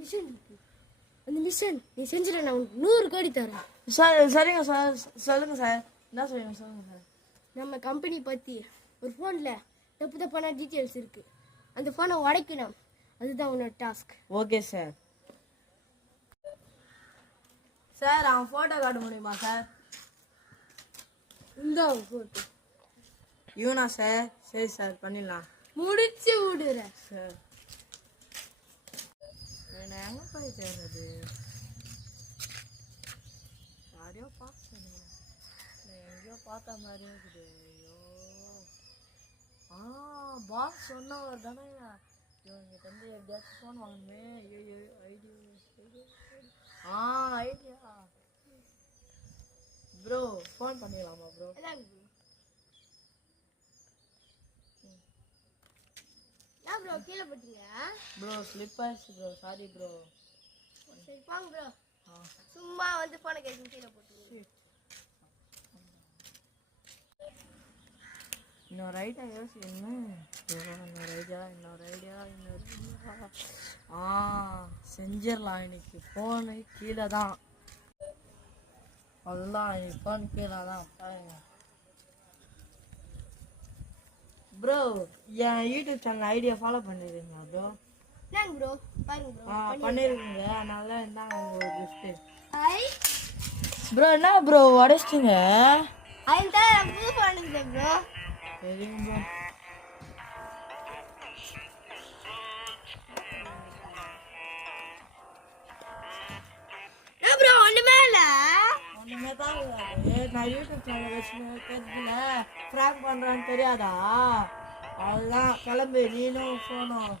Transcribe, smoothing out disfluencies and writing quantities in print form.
Mission இருக்கு. அந்த mission நீ செஞ்சிட நான் உனக்கு 100 கோடி தரேன். சார் சரிங்க சார், சொல்லுங்க சார். என்ன சொல்லுங்க சொல்லுங்க சார். நம்ம கம்பெனி பற்றி ஒரு ஃபோனில் தப்பான டீட்டெயில்ஸ் இருக்கு. அந்த ஃபோனை உடைக்கணும். அதுதான் உன்னோட டாஸ்க். Okay sir. சார் அவன் ஃபோட்டோ காட்ட முடியுமா சார்? இந்த ஃபோட்டோ இவனா சார்? சரி சார் பண்ணிடலாம். முடிச்சு விடுறேன் சார். நான் எங்கே போய் சேர்றது? யாரையோ பார்த்தேன், எங்கேயோ பார்த்த மாதிரி இருக்குது. ஐயோ பாஸ் சொன்னவர் தானே இவங்கிட்ட வந்து எப்படியாச்சும் ஃபோன் வாங்கணுமே. ஐயோ ஐடியா ப்ரோ, ஃபோன் பண்ணிடலாமா ப்ரோ? ப்ரோ கீழே போட்டீங்க bro? Slippers bro, sorry bro. சரி வாங்க ப்ரோ. சும்மா வந்து ஃபோனை கேட்டு கீழே போட்டீங்க. இன்னொரு ஐடியா யோசிக்கணும். இன்னொரு ஐடியா செஞ்சிடலாம். இன்னைக்கு ஃபோனு கீழே தான். அதுதான் இன்னைக்கு ஃபோன் கீழே தான். ப்ரோ என் யூடியூப் சேனல் ஐடியா ஃபாலோ பண்ணிருக்கீங்களா ப்ரோ? என்னங்க ப்ரோ பாருங்க ப்ரோ. பண்ணிருக்கீங்க. அதனால என்ன ஒரு கிஃப்ட். ஐ ப்ரோ என்ன ப்ரோ உடைச்சிட்டிங்க? அதுதான் புது ஃபோன் இருக்குது ப்ரோ. சரிங்க ப்ரோ. ப்ரோ ஒண்ணுமே இல்ல. ஒண்ணுமே தான் நான் யூடியூப் சேனல் வச்சு தெரிஞ்சுல ஃப்ராங்க் பண்றான்னு தெரியாதா? அதுதான் கிளம்பு நீனும் ஃபோனும்.